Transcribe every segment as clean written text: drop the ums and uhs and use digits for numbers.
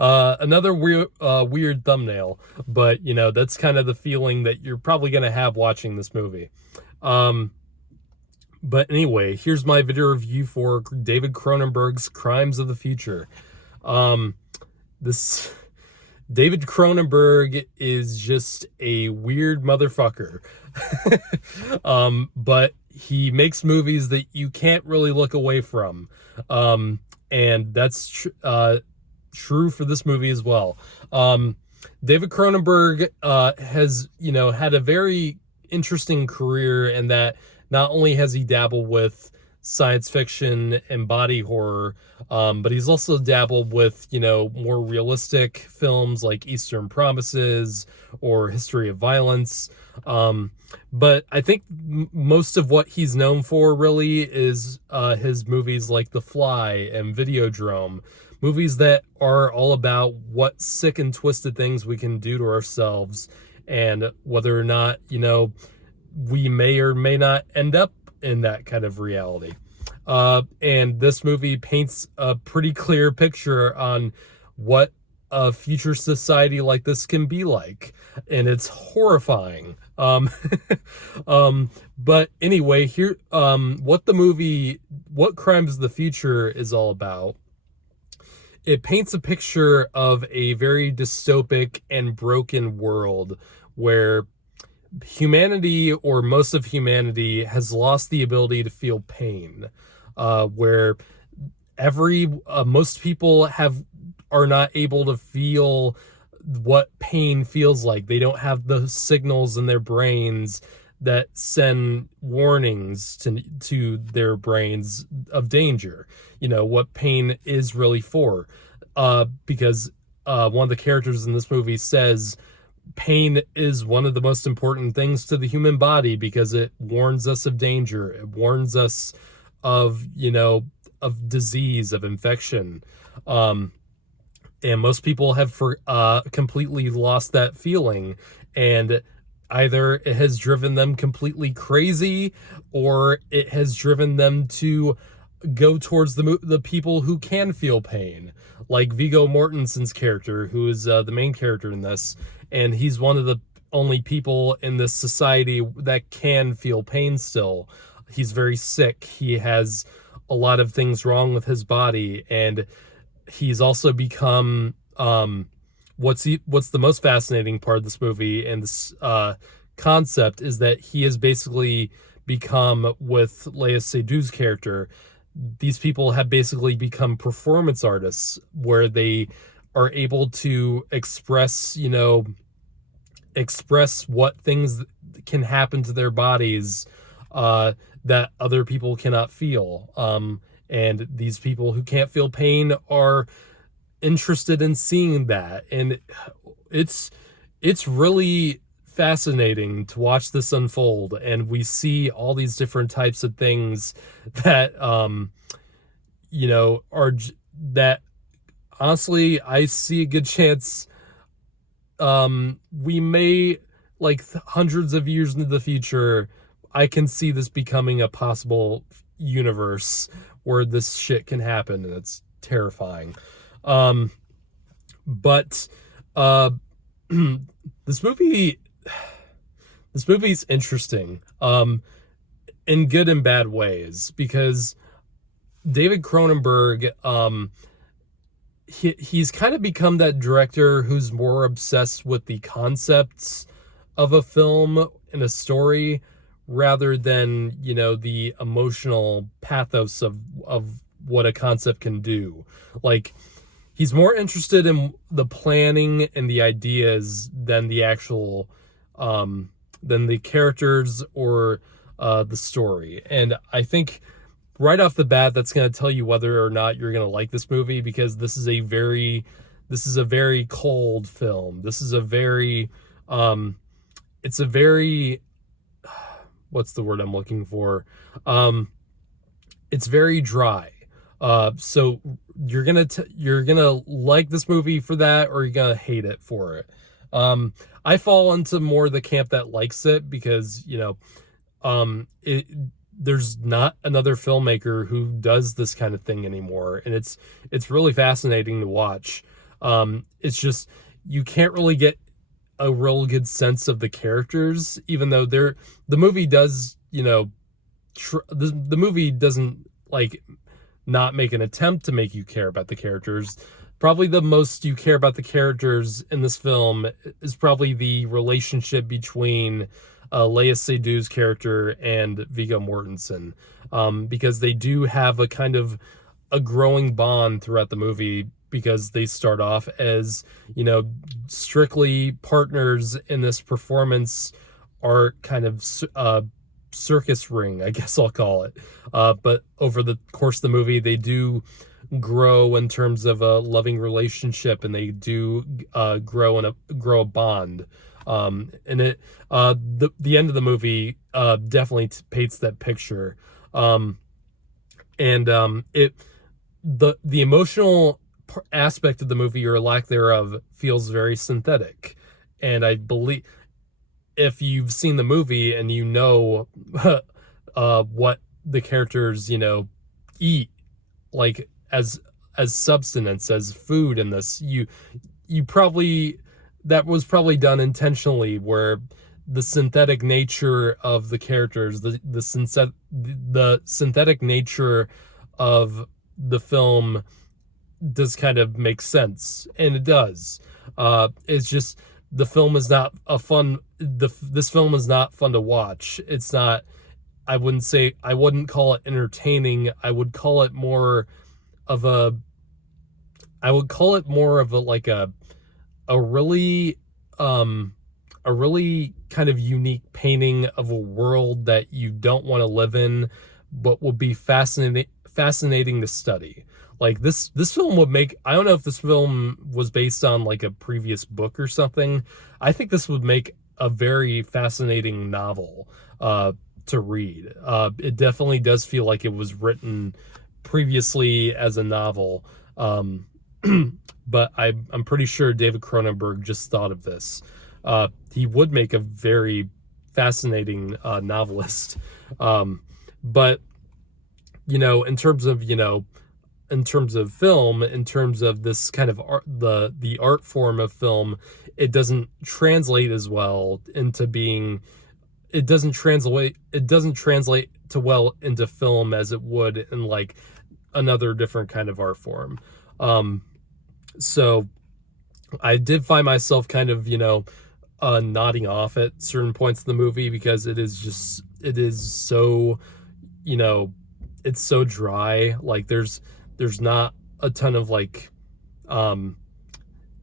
Another weird thumbnail, but that's kind of the feeling that you're probably gonna have watching this movie. Um, but anyway, here's my video review for David Cronenberg's Crimes of the Future. Um, this David Cronenberg is just a weird motherfucker. But he makes movies that you can't really look away from. And that's true for this movie as well. David Cronenberg has, had a very interesting career in that not only has he dabbled with science fiction and body horror, but he's also dabbled with, more realistic films like Eastern Promises or History of Violence. But I think most of what he's known for really is his movies like The Fly and Videodrome, movies that are all about what sick and twisted things we can do to ourselves and whether or not, we may or may not end up in that kind of reality. And this movie paints a pretty clear picture on what a future society like this can be like, and it's horrifying. But anyway, here, what Crimes of the Future is all about. It paints a picture of a very dystopic and broken world where humanity, or most of humanity, has lost the ability to feel pain, where most people are not able to feel what pain feels like. They don't have the signals in their brains that send warnings to their brains of danger, what pain is really for, because one of the characters in this movie says pain is one of the most important things to the human body because it warns us of danger. It warns us of, of disease, of infection. And most people have completely lost that feeling, and either it has driven them completely crazy or it has driven them to go towards the people who can feel pain, like Vigo Mortenson's character, who is the main character in this, and he's one of the only people in this society that can feel pain still. He's very sick. He has a lot of things wrong with his body, and he's also become what's the most fascinating part of this movie and this concept is that he has basically become, with Lea Seydoux's character, these people have basically become performance artists where they are able to express what things can happen to their bodies that other people cannot feel. And these people who can't feel pain are interested in seeing that. And it's really fascinating to watch this unfold. And we see all these different types of things that, that honestly, I see a good chance we may, like hundreds of years into the future, I can see this becoming a possible universe where this shit can happen, and it's terrifying. But this movie's interesting, in good and bad ways, because David Cronenberg, he's kind of become that director who's more obsessed with the concepts of a film and a story rather than, the emotional pathos of what a concept can do. Like, he's more interested in the planning and the ideas than the actual, than the characters or the story. And I think right off the bat, that's going to tell you whether or not you're going to like this movie, because this is a very cold film. This is a very, it's a very, what's the word I'm looking for? It's very dry. So you're gonna like this movie for that, or you're gonna hate it for it. I fall into more the camp that likes it because, there's not another filmmaker who does this kind of thing anymore, and it's really fascinating to watch. It's just you can't really get a real good sense of the characters, even though the movie does, the movie doesn't like not make an attempt to make you care about the characters. Probably the most you care about the characters in this film is probably the relationship between Lea Seydoux' character and Vigo Mortenson, because they do have a kind of a growing bond throughout the movie, because they start off as, strictly partners in this performance art kind of circus ring, I guess I'll call it. But over the course of the movie, they do grow in terms of a loving relationship, and they do grow a bond. And the end of the movie definitely paints that picture. It the emotional aspect of the movie, or lack thereof, feels very synthetic. And I believe, if you've seen the movie and what the characters eat, like as substance, as food in this, you probably, that was probably done intentionally, where the synthetic nature of the characters, the synthetic nature of the film does kind of make sense, and it does. It's just, the film is not this film is not fun to watch. It's not, I wouldn't call it entertaining. I would call it more of a like a really kind of unique painting of a world that you don't want to live in, but will be fascinating to study. Like this film would make, I don't know if this film was based on like a previous book or something. I think this would make a very fascinating novel to read. It definitely does feel like it was written previously as a novel. But I'm pretty sure David Cronenberg just thought of this. He would make a very fascinating novelist. But in terms of film, in terms of this kind of art, the art form of film, it doesn't translate as well into being, it doesn't translate to well into film as it would in like another different kind of art form. So I did find myself kind of, nodding off at certain points in the movie, because it is so, it's so dry. Like there's not a ton of like,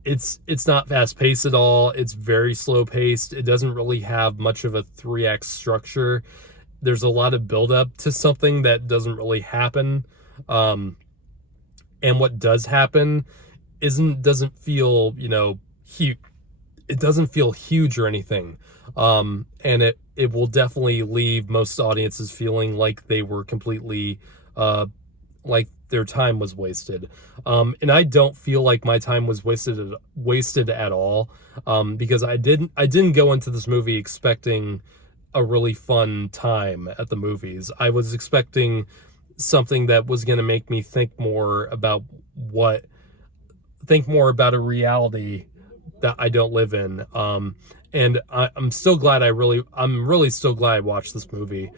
it's not fast paced at all. It's very slow paced. It doesn't really have much of a 3-act structure. There's a lot of build up to something that doesn't really happen. And what does happen doesn't feel, huge. It doesn't feel huge or anything. And it will definitely leave most audiences feeling like they were completely, like their time was wasted. And I don't feel like my time was wasted at all. Because I didn't go into this movie expecting a really fun time at the movies. I was expecting something that was going to make me think more about a reality that I don't live in. And I'm still glad I'm really still glad I watched this movie.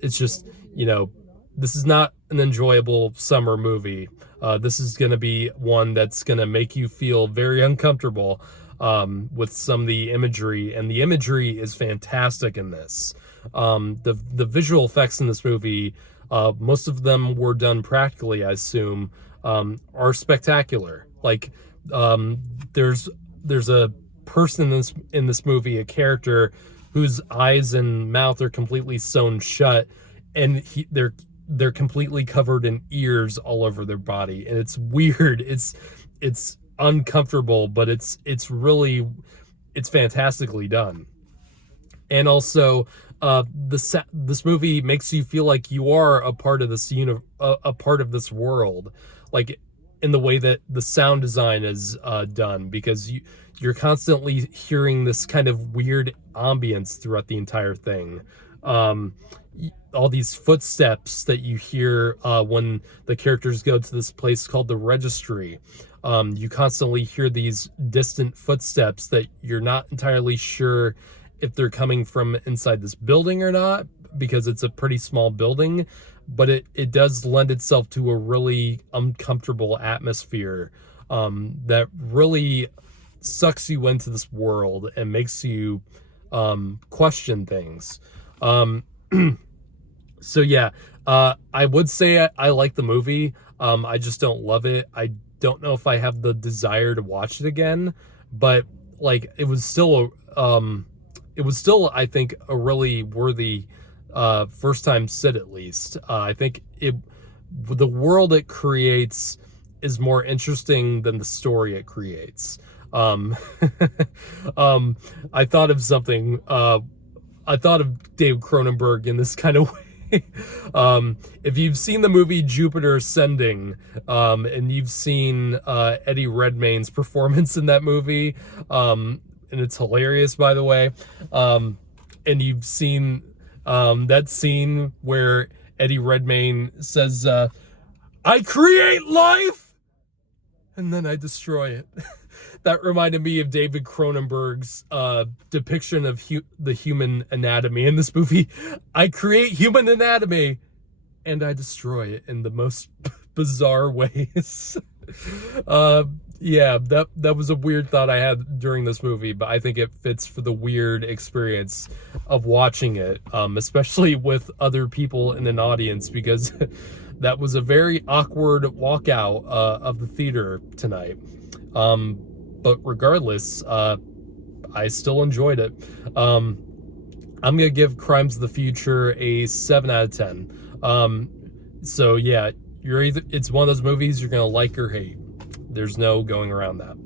It's just, this is not an enjoyable summer movie. This is going to be one that's going to make you feel very uncomfortable with some of the imagery, and the imagery is fantastic in this. The visual effects in this movie, most of them were done practically, I assume, are spectacular. Like, there's a person in this movie, a character whose eyes and mouth are completely sewn shut, and they're completely covered in ears all over their body, and it's weird. It's uncomfortable, but it's fantastically done. And also, this movie makes you feel like you are a part of this a part of this world, like in the way that the sound design is done, because you're constantly hearing this kind of weird ambience throughout the entire thing. all these footsteps that you hear when the characters go to this place called the registry. You constantly hear these distant footsteps that you're not entirely sure if they're coming from inside this building or not, because it's a pretty small building, but it does lend itself to a really uncomfortable atmosphere that really sucks you into this world and makes you question things. So yeah, I would say I like the movie. I just don't love it. I don't know if I have the desire to watch it again, but like it was still I think a really worthy first time sit, at least. I think the world it creates is more interesting than the story it creates. I thought of something. I thought of David Cronenberg in this kind of way. If you've seen the movie Jupiter Ascending, and you've seen Eddie Redmayne's performance in that movie, and it's hilarious, by the way, and you've seen that scene where Eddie Redmayne says, "I create life, and then I destroy it." That reminded me of David Cronenberg's depiction of the human anatomy in this movie. I create human anatomy, and I destroy it in the most bizarre ways. Yeah, that was a weird thought I had during this movie, but I think it fits for the weird experience of watching it, especially with other people in an audience, because that was a very awkward walkout of the theater tonight. But regardless, I still enjoyed it. I'm gonna give Crimes of the Future a 7 out of 10. So yeah, it's one of those movies you're gonna like or hate. There's no going around that.